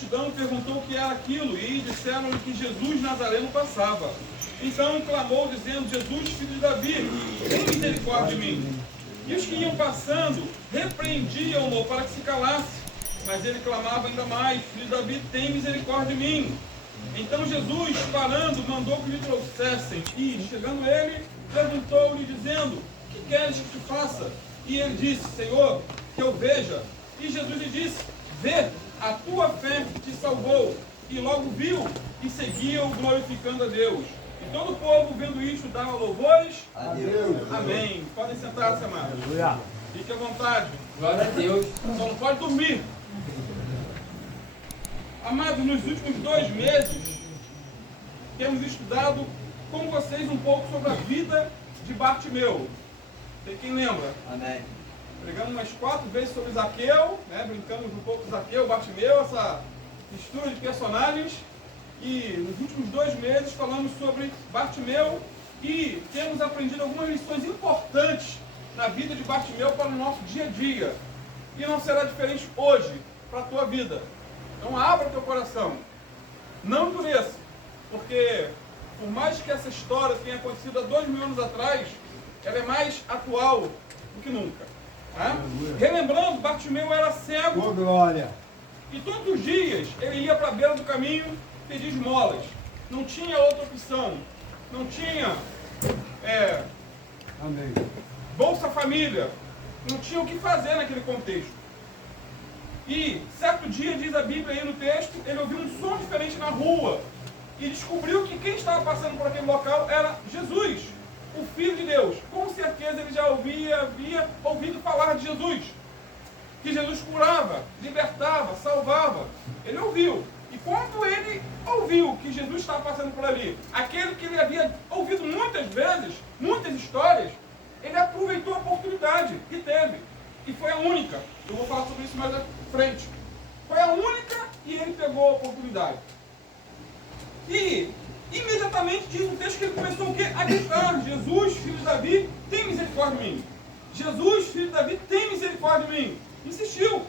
multidão perguntou o que era aquilo, e disseram-lhe que Jesus Nazareno passava. Então clamou, dizendo: Jesus, filho de Davi, tem misericórdia de mim. E os que iam passando repreendiam-no para que se calasse. Mas ele clamava ainda mais: Filho de Davi, tem misericórdia de mim. Então Jesus, parando, mandou que lhe trouxessem. E, chegando ele, perguntou-lhe, dizendo: que queres que te faça? E ele disse: Senhor, que eu veja. E Jesus lhe disse: vê, a tua fé te salvou. E logo viu e seguiu, glorificando a Deus. E todo o povo, vendo isto, dava louvores a Deus. Amém. Podem sentar-se, amados. Fique à vontade. Glória a Deus. Só não pode dormir. Amados, nos últimos 2 meses, temos estudado com vocês um pouco sobre a vida de Bartimeu. Tem quem lembra? Amém. Pregamos umas 4 vezes sobre Zaqueu, né? Brincamos um pouco com Zaqueu, Bartimeu, essa mistura de personagens. E nos últimos 2 meses falamos sobre Bartimeu e temos aprendido algumas lições importantes na vida de Bartimeu para o nosso dia a dia. E não será diferente hoje para a tua vida. Então abra o teu coração. Não endureça, porque por mais que essa história tenha acontecido há 2000 anos atrás, ela é mais atual do que nunca. Tá? Relembrando, Bartimeu era cego. Oh, glória! E todos os dias ele ia para a beira do caminho pedir esmolas. Não tinha outra opção. Não tinha Amém. Bolsa Família. Não tinha o que fazer naquele contexto. E certo dia, diz a Bíblia aí no texto, ele ouviu um som diferente na rua e descobriu que quem estava passando por aquele local era Jesus, o Filho de Deus. Com certeza ele já havia ouvido falar de Jesus, que Jesus curava, libertava, salvava. Ele ouviu. E quando ele ouviu que Jesus estava passando por ali, aquele que ele havia ouvido muitas vezes, muitas histórias, ele aproveitou a oportunidade e teve. E foi a única. Eu vou falar sobre isso mais à frente. Foi a única e ele pegou a oportunidade. E imediatamente diz o texto que ele começou o quê? A gritar: Jesus, filho de Davi, tem misericórdia de mim. Jesus, filho de Davi, tem misericórdia de mim. Insistiu.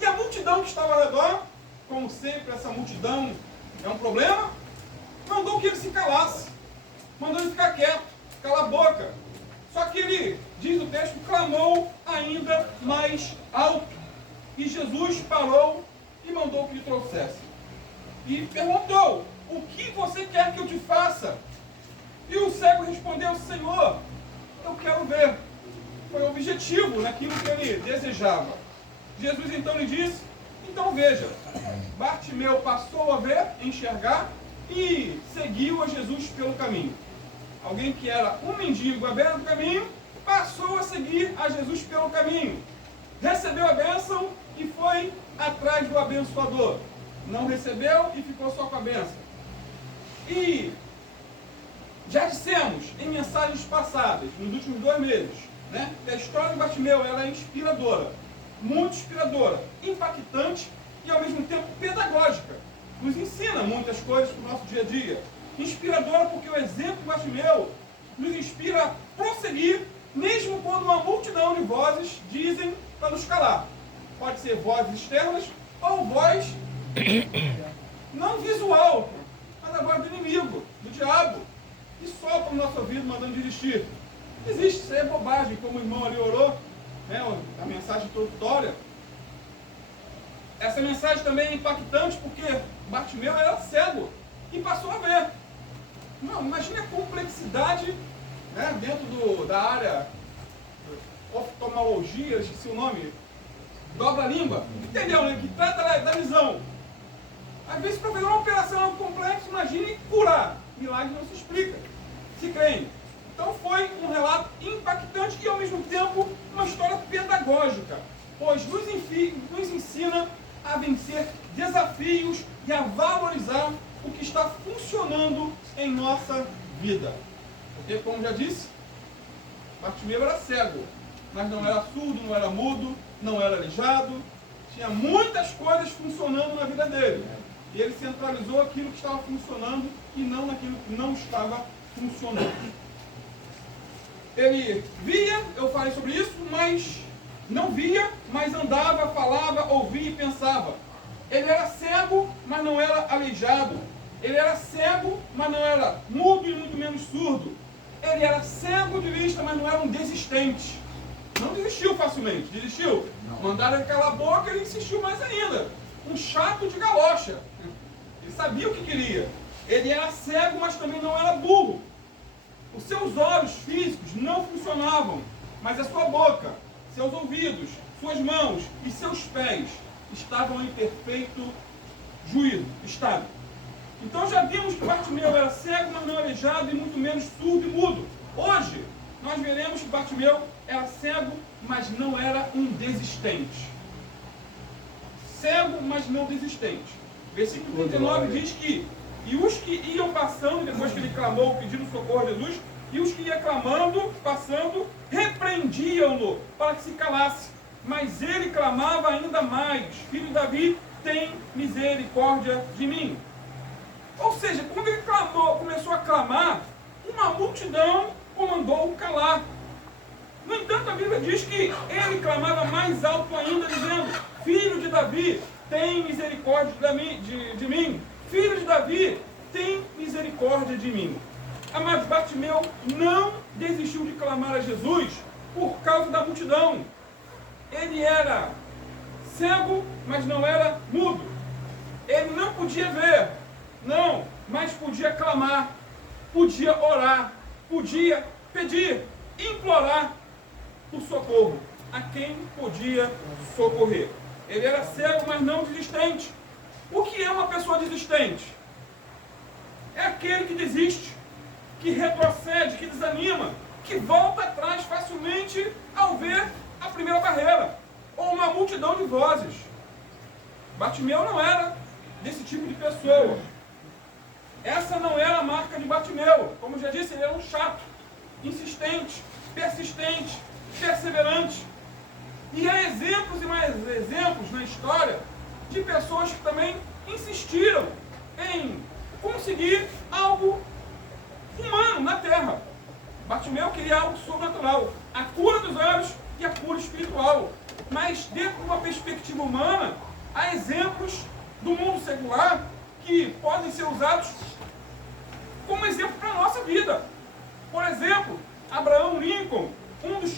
E a multidão que estava ao redor, como sempre essa multidão é um problema, mandou que ele se calasse. Mandou ele ficar quieto, calar a boca. Só que ele, diz o texto, clamou ainda mais alto. E Jesus parou e mandou que lhe trouxesse. E perguntou: o que você quer que eu te faça? E o cego respondeu: Senhor, eu quero ver. Foi o objetivo naquilo que ele desejava. Jesus então lhe disse: então veja. Bartimeu passou a ver, enxergar e seguiu a Jesus pelo caminho. Alguém que era um mendigo à beira do caminho, passou a seguir a Jesus pelo caminho. Recebeu a bênção e foi atrás do abençoador. Não recebeu e ficou só com a bênção. E já dissemos em mensagens passadas, nos últimos 2 meses, né, que a história de Bartimeu ela é inspiradora, muito inspiradora, impactante e ao mesmo tempo pedagógica. Nos ensina muitas coisas para o nosso dia a dia. Inspiradora porque o exemplo de Bartimeu nos inspira a prosseguir, mesmo quando uma multidão de vozes dizem para nos calar. Pode ser vozes externas ou voz não visual, mas a voz do inimigo, do diabo, que sopra no nosso ouvido mandando desistir. Existe, isso aí é bobagem, como o irmão ali orou, né, a mensagem introdutória. Essa mensagem também é impactante porque Bartimeu era cego e passou a ver. Não, imagine a complexidade, né, dentro da área oftalmologia, esqueci o nome, dobra a língua, entendeu, né, que trata da visão. Às vezes, para fazer uma operação algo complexo, imagine curar. Milagre não se explica, se creem. Então foi um relato impactante e ao mesmo tempo uma história pedagógica, pois nos ensina a vencer desafios e a valorizar o que está funcionando em nossa vida. Porque, como já disse, Bartimeu era cego, mas não era surdo, não era mudo, não era aleijado, tinha muitas coisas funcionando na vida dele. E ele centralizou aquilo que estava funcionando e não naquilo que não estava funcionando. Ele via, eu falei sobre isso, mas não via, mas andava, falava, ouvia e pensava. Ele era cego, mas não era aleijado. Ele era cego, mas não era mudo e muito menos surdo. Ele era cego de vista, mas não era um desistente. Não desistiu facilmente. Desistiu? Não. Mandaram ele calar a boca e ele insistiu mais ainda. Um chato de galocha. Ele sabia o que queria. Ele era cego, mas também não era burro. Os seus olhos físicos não funcionavam, mas a sua boca, seus ouvidos, suas mãos e seus pés estavam em perfeito estado. Então já vimos que Bartimeu era cego, mas não aleijado, e muito menos surdo e mudo. Hoje, nós veremos que Bartimeu era cego, mas não era um desistente. Cego, mas não desistente. Versículo 39 diz que: e os que iam passando, depois que ele clamou, pedindo socorro a Jesus, e os que iam clamando, passando, repreendiam-no para que se calasse. Mas ele clamava ainda mais: Filho de Davi, tem misericórdia de mim. Ou seja, quando ele começou a clamar, uma multidão o mandou calar. No entanto, a Bíblia diz que ele clamava mais alto ainda, dizendo: Filho de Davi, tem misericórdia de mim. Filho de Davi, tem misericórdia de mim. Amado, Bartimeu não desistiu de clamar a Jesus por causa da multidão. Ele era cego, mas não era mudo. Ele não podia ver, não, mas podia clamar, podia orar, podia pedir, implorar por socorro a quem podia socorrer. Ele era cego, mas não desistente. O que é uma pessoa desistente? É aquele que desiste, que retrocede, que desanima, que volta atrás facilmente ao ver a primeira barreira, ou uma multidão de vozes. Bartimeu não era desse tipo de pessoa. Essa não era a marca de Bartimeu. Como já disse, ele era um chato, insistente, persistente, perseverante. E há exemplos e mais exemplos na história de pessoas que também insistiram em conseguir algo humano na terra. Bartimeu queria algo sobrenatural, a cura dos olhos e a cura espiritual. Mas dentro de uma perspectiva humana, há exemplos do mundo secular que podem ser usados como exemplo para a nossa vida. Por exemplo, Abraham Lincoln, um dos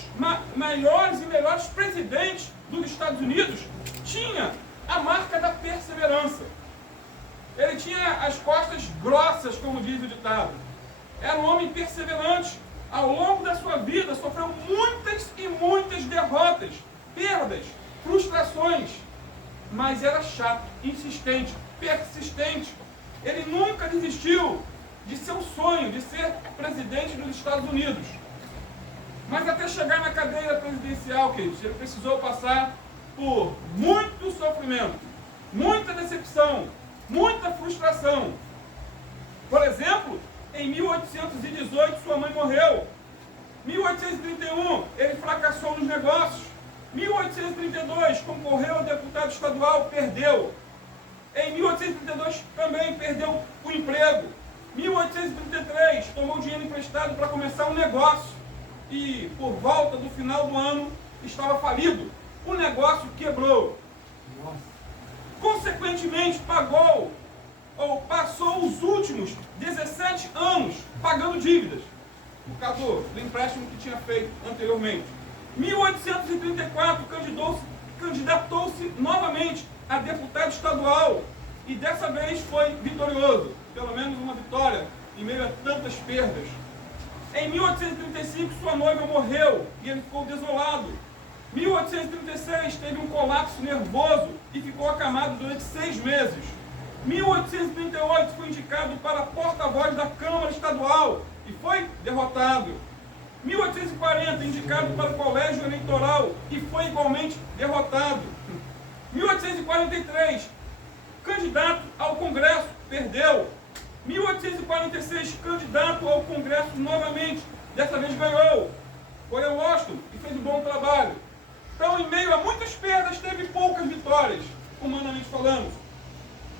maiores e melhores presidentes dos Estados Unidos, tinha a marca da perseverança. Ele tinha as costas grossas, como diz o ditado. Era um homem perseverante. Ao longo da sua vida, sofreu muitas e muitas derrotas, perdas, frustrações. Mas era chato, insistente, persistente. Ele nunca desistiu de seu sonho de ser presidente dos Estados Unidos. Mas até chegar na cadeira presidencial, queridos, ele precisou passar por muito sofrimento, muita decepção, muita frustração. Por exemplo, em 1818 sua mãe morreu. 1831 ele fracassou nos negócios. 1832 concorreu a deputado estadual, perdeu. Em 1832 também perdeu o emprego. 1833 tomou dinheiro emprestado para começar um negócio e por volta do final do ano estava falido. O negócio quebrou. Consequentemente, passou os últimos 17 anos pagando dívidas, por causa do empréstimo que tinha feito anteriormente. 1834, candidatou-se novamente a deputado estadual e dessa vez foi vitorioso, pelo menos uma vitória, em meio a tantas perdas. Em 1835, sua noiva morreu e ele ficou desolado. 1836 teve um colapso nervoso e ficou acamado durante 6 meses. 1838 foi indicado para porta-voz da Câmara Estadual e foi derrotado. 1840 indicado para o Colégio Eleitoral e foi igualmente derrotado. 1843 candidato ao Congresso, perdeu. 1846 candidato ao Congresso novamente, dessa vez ganhou. Foi a Washington e fez um bom trabalho. Então, em meio a muitas perdas, teve poucas vitórias, humanamente falando.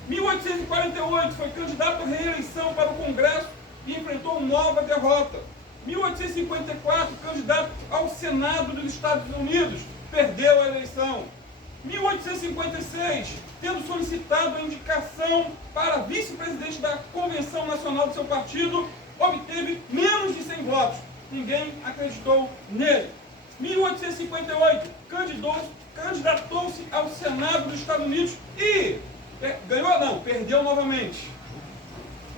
1848 foi candidato à reeleição para o Congresso e enfrentou nova derrota. 1854, candidato ao Senado dos Estados Unidos, perdeu a eleição. 1856, tendo solicitado a indicação para vice-presidente da Convenção Nacional do seu partido, obteve menos de 100 votos. Ninguém acreditou nele. 1858, candidatou-se ao Senado dos Estados Unidos e ganhou não, perdeu novamente.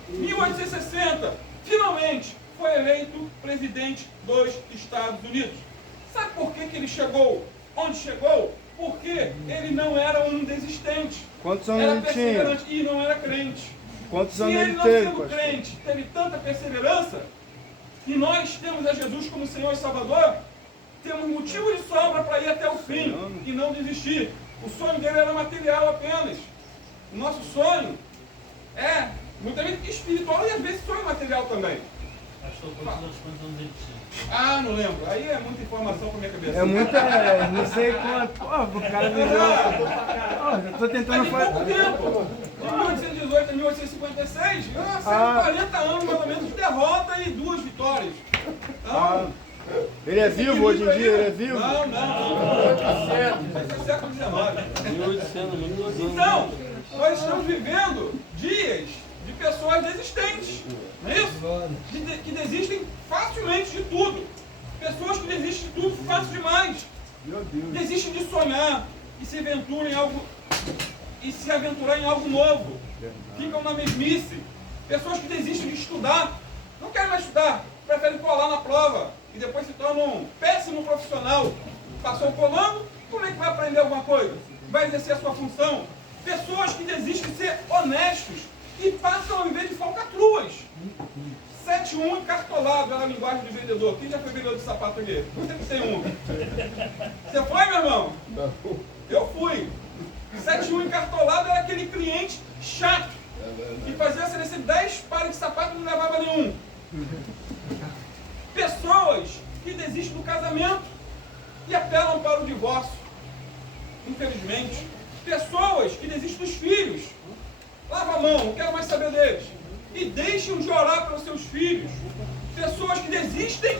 1860, finalmente foi eleito presidente dos Estados Unidos. Sabe por que ele chegou onde chegou? Porque ele não era um desistente. Quantos anos era ele tinha? perseverante e não era crente. Quantos Se anos ele ele não teve, sendo pastor? crente, teve tanta perseverança, e nós temos a Jesus como Senhor e Salvador, temos motivo de sobra para ir até o fim e não desistir. O sonho dele era material apenas. O nosso sonho é muitas vezes espiritual e às vezes sonho material também. Pastor, quantos anos ele tinha? Ah, não lembro. Aí é muita informação para minha cabeça. É muita, não sei quanto. Pô, o cara me deu. Eu tô tentando Mas em pouco fazer. tempo, de 1818 a 1856, eu sei 40 anos mais ou menos de derrota e 2 vitórias. Então, Ele é vivo hoje em dia? Ele é vivo? Não. Vai ser século XIX. Então, nós estamos vivendo dias de pessoas desistentes. Não é isso? Que desistem facilmente de tudo. Pessoas que desistem de tudo fácil demais. Meu Deus. Desistem de sonhar e se aventuram em algo e se aventurar em algo novo. Ficam na mesmice. Pessoas que desistem de estudar, não querem mais estudar, preferem colar na prova e depois se tornam um péssimo profissional. Passou colando, como é que vai aprender alguma coisa? Vai exercer a sua função. Pessoas que desistem de ser honestos e passam a viver de falcatruas. 7-1 encartolado era a linguagem de vendedor. Quem já foi vendedor de sapato aqui? Sempre tem um. Você foi, meu irmão? Não. Eu fui. 7-1 encartolado era aquele cliente chato que fazia você descer 10 pares de sapato e não levava nenhum. Pessoas que desistem do casamento e apelam para o divórcio. Infelizmente. Pessoas que desistem dos filhos. Lava a mão, não quero mais saber deles. E deixam de orar pelos seus filhos. Pessoas que desistem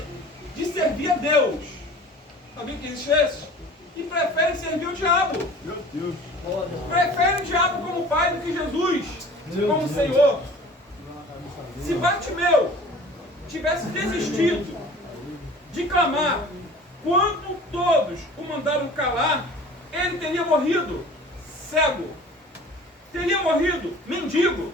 de servir a Deus. Sabia que existe esses? E preferem servir o diabo. Meu Deus. Preferem o diabo como pai do que Jesus como Senhor. Se Bartimeu tivesse desistido de clamar quando todos o mandaram calar, ele teria morrido cego. Teria morrido mendigo.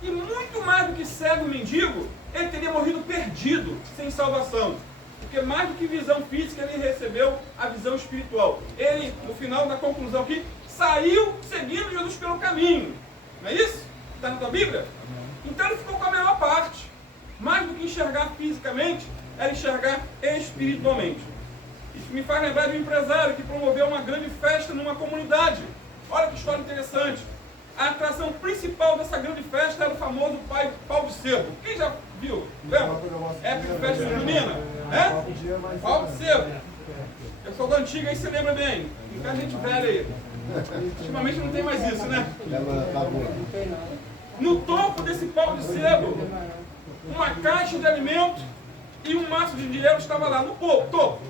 E muito mais do que cego e mendigo, ele teria morrido perdido, sem salvação. Porque mais do que visão física, ele recebeu a visão espiritual. Ele, no final da conclusão aqui, saiu seguindo Jesus pelo caminho. Não é isso? Está na tua Bíblia? Então ele ficou com a melhor parte. Mais do que enxergar fisicamente, era enxergar espiritualmente. Isso me faz lembrar de um empresário que promoveu uma grande festa numa comunidade. Olha que história interessante. A atração principal dessa grande festa era o famoso pau de sebo. Quem já viu? Lembra? Épica festa junina? É? Pau de sebo. Eu sou da antiga, aí você lembra bem. Tem gente velha aí. Ultimamente não tem mais isso, né? No topo desse pau de sebo, uma caixa de alimento e um maço de dinheiro estava lá no topo.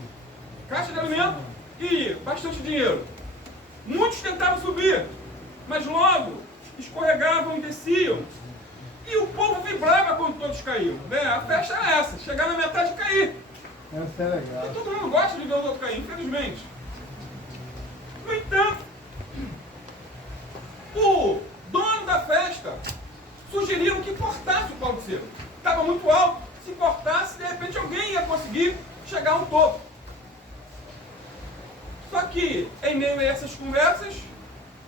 Caixa de alimento e bastante dinheiro. Muitos tentaram subir, mas logo escorregavam e desciam. E o povo vibrava quando todos caíam. Né? A festa era essa, chegar na metade e cair. Essa é legal. E todo mundo gosta de ver os outros cair, infelizmente. No entanto, o dono da festa sugeriram que cortasse o pau de sebo. Estava muito alto, se cortasse, de repente alguém ia conseguir chegar ao topo. Só que, em meio a essas conversas,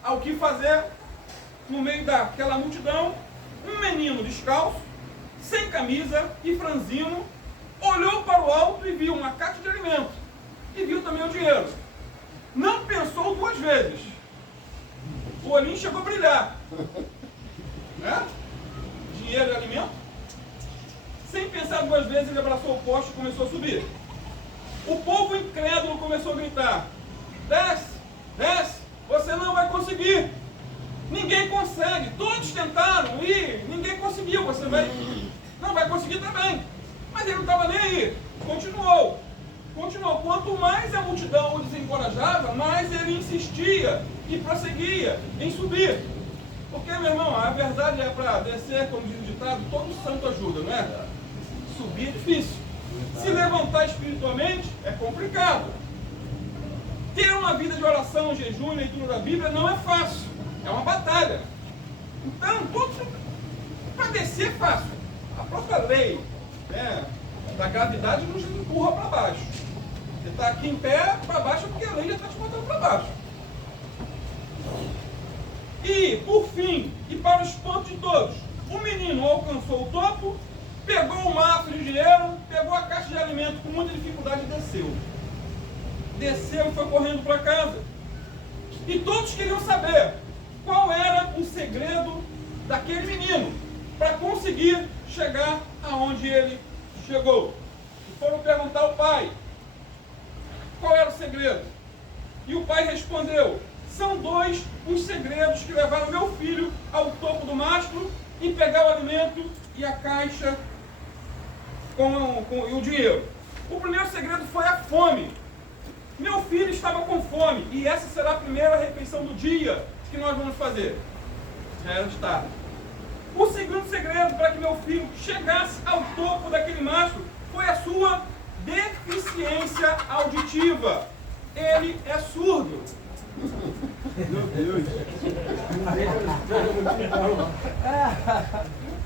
ao que fazer, no meio daquela multidão, um menino descalço, sem camisa e franzino, olhou para o alto e viu uma caixa de alimento. E viu também o dinheiro. Não pensou 2 vezes. O olhinho chegou a brilhar. Né? Dinheiro e alimento. Sem pensar 2 vezes, ele abraçou o poste e começou a subir. O povo incrédulo começou a gritar: desce, desce, você não vai conseguir. Ninguém consegue. Todos tentaram e ninguém conseguiu. Você não vai conseguir também. Mas ele não estava nem aí. Continuou. Quanto mais a multidão o desencorajava, mais ele insistia e prosseguia em subir. Porque, meu irmão, a verdade é para descer, como diz o ditado, todo santo ajuda, não é? Subir é difícil. Se levantar espiritualmente é complicado. Ter uma vida de oração, jejum e leitura da Bíblia não é fácil. É uma batalha. Então, para descer é fácil. A própria lei, né, da gravidade nos empurra para baixo. Você está aqui em pé, para baixo, porque a lei já está te botando para baixo. E, por fim, e para o espanto de todos, o menino alcançou o topo, pegou o maço de dinheiro, pegou a caixa de alimento com muita dificuldade e desceu. Desceu e foi correndo para casa. E todos queriam saber qual era o segredo daquele menino para conseguir chegar aonde ele chegou. E foram perguntar ao pai qual era o segredo. E o pai respondeu: são dois os segredos que levaram meu filho ao topo do mastro e pegar o alimento e a caixa com o dinheiro. O primeiro segredo foi a fome. Meu filho estava com fome e essa será a primeira refeição do dia que nós vamos fazer. Já era de tarde. O segundo segredo para que meu filho chegasse ao topo daquele mastro foi a sua deficiência auditiva. Ele é surdo. Meu Deus.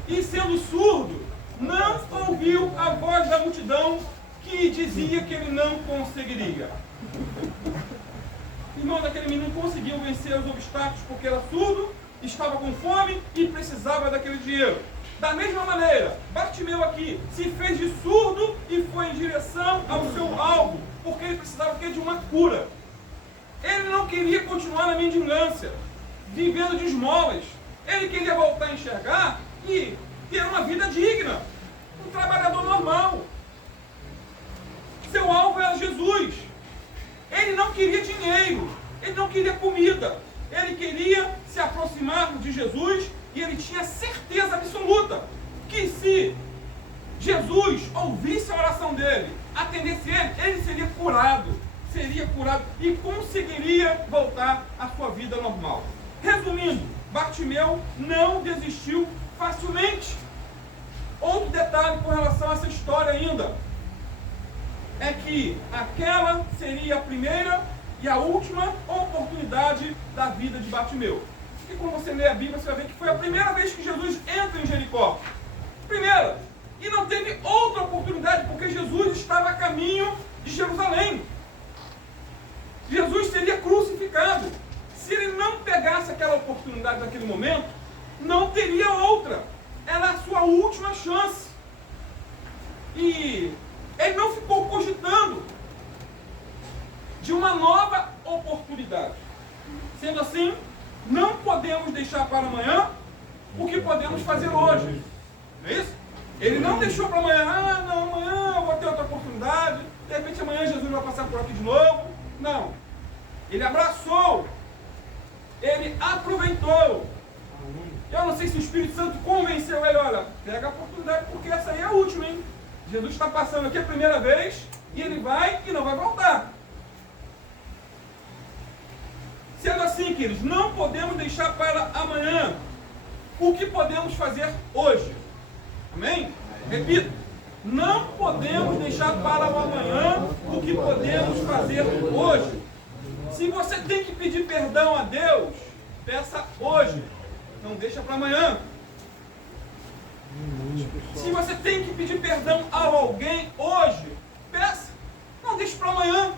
E sendo surdo, não ouviu a voz da multidão que dizia que ele não conseguiria. Irmão, daquele menino conseguiu vencer os obstáculos porque era surdo, estava com fome e precisava daquele dinheiro. Da mesma maneira, Bartimeu aqui se fez de surdo e foi em direção ao seu alvo, porque ele precisava de uma cura. Ele não queria continuar na mendigância, vivendo de esmolas. Ele queria voltar a enxergar e ter uma vida digna, um trabalhador normal. Seu alvo era Jesus. Ele não queria dinheiro, ele não queria comida, ele queria se aproximar de Jesus e ele tinha certeza absoluta que se Jesus ouvisse a oração dele, atendesse ele seria curado e conseguiria voltar à sua vida normal. Resumindo, Bartimeu não desistiu facilmente. Outro detalhe com relação a essa história ainda é que aquela seria a primeira e a última oportunidade da vida de Bartimeu. E quando você lê a Bíblia, você vai ver que foi a primeira vez que Jesus entra em Jericó. Primeira. E não teve outra oportunidade, porque Jesus estava a caminho de Jerusalém. Jesus seria crucificado. Se ele não pegasse aquela oportunidade naquele momento, não teria outra. Era a sua última chance. E ele não ficou cogitando de uma nova oportunidade. Sendo assim, não podemos deixar para amanhã o que podemos fazer hoje. Não é isso? Ele não deixou para amanhã, amanhã eu vou ter outra oportunidade, de repente amanhã Jesus vai passar por aqui de novo. Não. Ele abraçou, ele aproveitou. Eu não sei se o Espírito Santo convenceu ele, olha, pega a oportunidade porque essa aí é a última, hein? Jesus está passando aqui a primeira vez e ele vai e não vai voltar. Sendo assim, queridos, não podemos deixar para amanhã o que podemos fazer hoje. Amém? Repito, não podemos deixar para o amanhã o que podemos fazer hoje. Se você tem que pedir perdão a Deus, peça hoje. Não deixa para amanhã. Se você tem que pedir perdão a alguém hoje, peça. Não deixe para amanhã.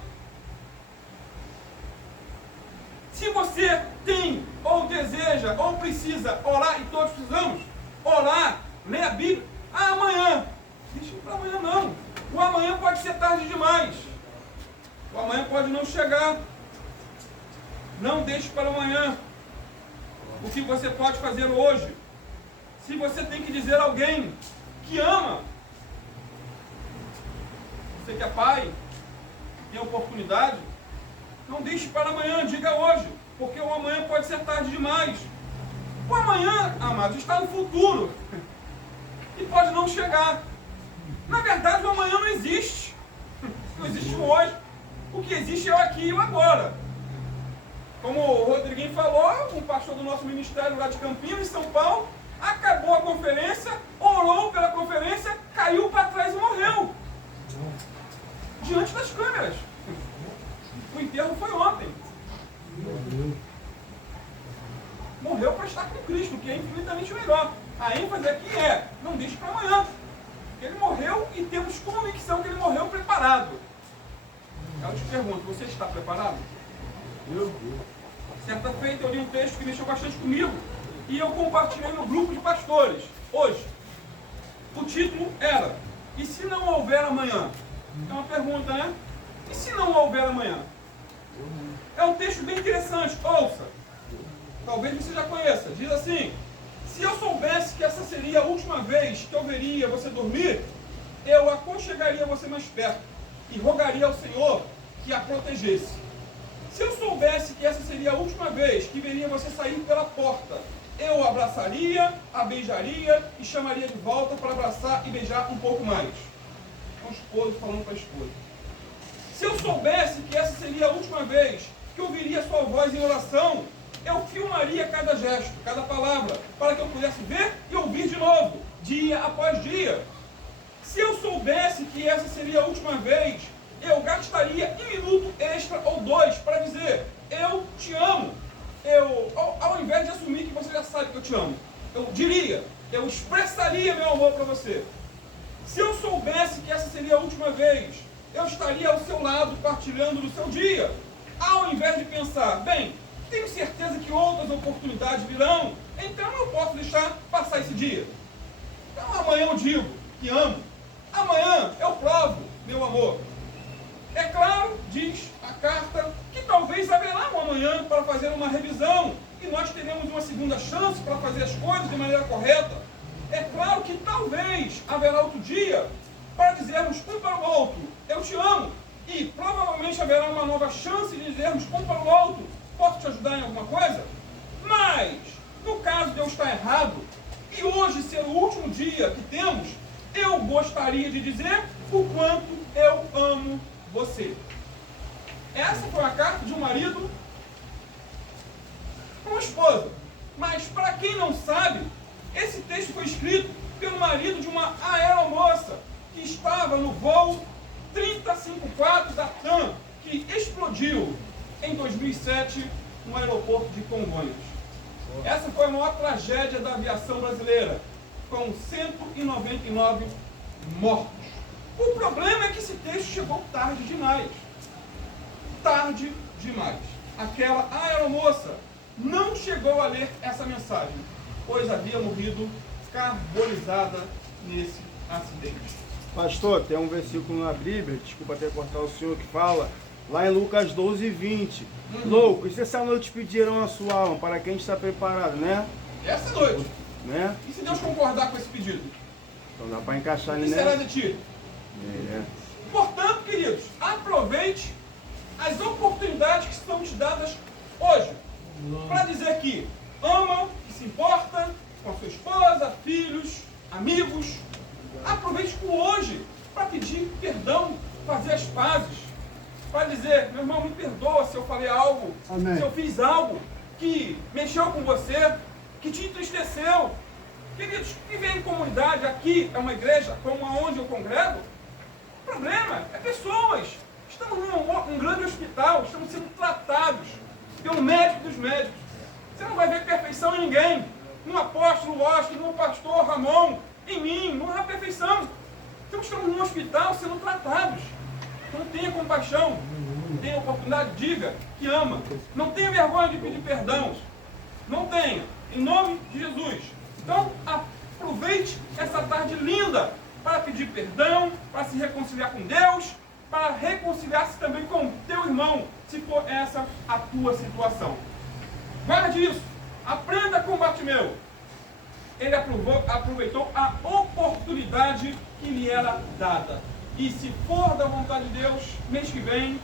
Se você tem, ou deseja, ou precisa orar, e todos precisamos orar, ler a Bíblia, amanhã. Deixa para amanhã não. O amanhã pode ser tarde demais. O amanhã pode não chegar. Não deixe para amanhã o que você pode fazer hoje. Se você tem que dizer a alguém que ama, você que é pai, tem oportunidade, não deixe para amanhã, diga hoje, porque o amanhã pode ser tarde demais. O amanhã, amados, está no futuro e pode não chegar. Na verdade, o amanhã não existe. Não existe hoje. O que existe é o aqui e o agora. Como o Rodriguinho falou, um pastor do nosso ministério lá de Campinas, em São Paulo, acabou a conferência, orou pela conferência, caiu para trás e morreu. Diante das câmeras. O enterro foi ontem. Morreu para estar com Cristo, que é infinitamente melhor. A ênfase aqui é, não deixe para amanhã. Ele morreu e temos convicção que ele morreu preparado. Eu te pergunto, você está preparado? Certa feita eu li um texto que mexeu bastante comigo e eu compartilhei no grupo de pastores, hoje. O título era, e se não houver amanhã? É uma pergunta, né? E se não houver amanhã? É um texto bem interessante, ouça. Talvez você já conheça. Diz assim, se eu soubesse que essa seria a última vez que eu veria você dormir, eu aconchegaria você mais perto e rogaria ao Senhor que a protegesse. Se eu soubesse que essa seria a última vez que veria você sair pela porta, eu a abraçaria, a beijaria e chamaria de volta para abraçar e beijar um pouco mais. É um esposo falando para a esposa. Se eu soubesse que essa seria a última vez que ouviria sua voz em oração, eu filmaria cada gesto, cada palavra, para que eu pudesse ver e ouvir de novo, dia após dia. Se eu soubesse que essa seria a última vez, eu gastaria um minuto extra ou dois para dizer, eu te amo. Ao invés de assumir que você já sabe que eu te amo, eu diria, eu expressaria meu amor para você. Se eu soubesse que essa seria a última vez, eu estaria ao seu lado partilhando do seu dia. Ao invés de pensar, bem, tenho certeza que outras oportunidades virão, então eu posso deixar passar esse dia. Então amanhã eu digo que amo. Amanhã eu provo meu amor. É claro, diz a carta, que talvez haverá um amanhã para fazer uma revisão e nós teremos uma segunda chance para fazer as coisas de maneira correta. É claro que talvez haverá outro dia para dizermos um para o outro, eu te amo. E provavelmente haverá uma nova chance de dizermos um para o outro, posso te ajudar em alguma coisa? Mas, no caso de eu estar errado, e hoje ser o último dia que temos, eu gostaria de dizer o quanto eu amo você. Essa foi a carta de um marido para uma esposa. Mas, para quem não sabe, esse texto foi escrito pelo marido de uma aeromoça que estava no voo 354 da TAM, que explodiu em 2007 no aeroporto de Congonhas. Essa foi a maior tragédia da aviação brasileira, com 199 mortos. O problema é que esse texto chegou tarde demais. Tarde demais. Aquela aeromoça não chegou a ler essa mensagem, pois havia morrido carbonizada nesse acidente. Pastor, tem um versículo na Bíblia, desculpa até cortar o senhor, que fala, lá em Lucas 12:20. Louco, e se essa noite pediram a sua alma, para quem está preparado, né? Essa noite. Né? E se Deus concordar com esse pedido? Então dá para encaixar O que nisso. será de ti? É. Portanto, queridos, aproveite as oportunidades que são te dadas hoje para dizer que ama, que se importa com a sua esposa, filhos, amigos. Aproveite o hoje para pedir perdão, fazer as pazes, para dizer, meu irmão, me perdoa se eu falei algo, Amém. se eu fiz algo que mexeu com você, que te entristeceu. Queridos, viver em comunidade, aqui é uma igreja como aonde eu congrego, o problema é pessoas. Estamos num grande hospital, estamos sendo tratados pelo médico dos médicos. Você não vai ver perfeição em ninguém. No apóstolo Washington, no pastor Ramon, em mim, não há perfeição. Então estamos num hospital sendo tratados. Não tenha compaixão, tenha oportunidade, diga que ama. Não tenha vergonha de pedir perdão. Não tenha, em nome de Jesus. Então, aproveite essa tarde linda para pedir perdão, para se reconciliar com Deus, para reconciliar-se também com teu irmão, se for essa a tua situação. Guarde isso. Aprenda com Bartimeu. Ele aproveitou a oportunidade que lhe era dada. E se for da vontade de Deus, mês que vem,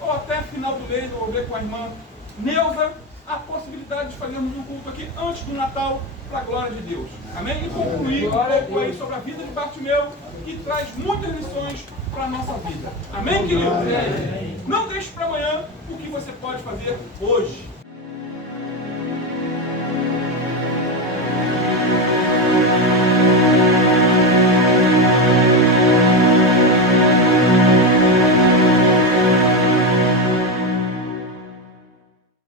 ou até final do mês, eu vou ver com a irmã Neuza, a possibilidade de fazermos um culto aqui antes do Natal, para a glória de Deus. Amém? E concluir um pouco aí sobre a vida de Bartimeu, que traz muitas lições para a nossa vida. Amém, queridos? Não deixe para amanhã o que você pode fazer hoje.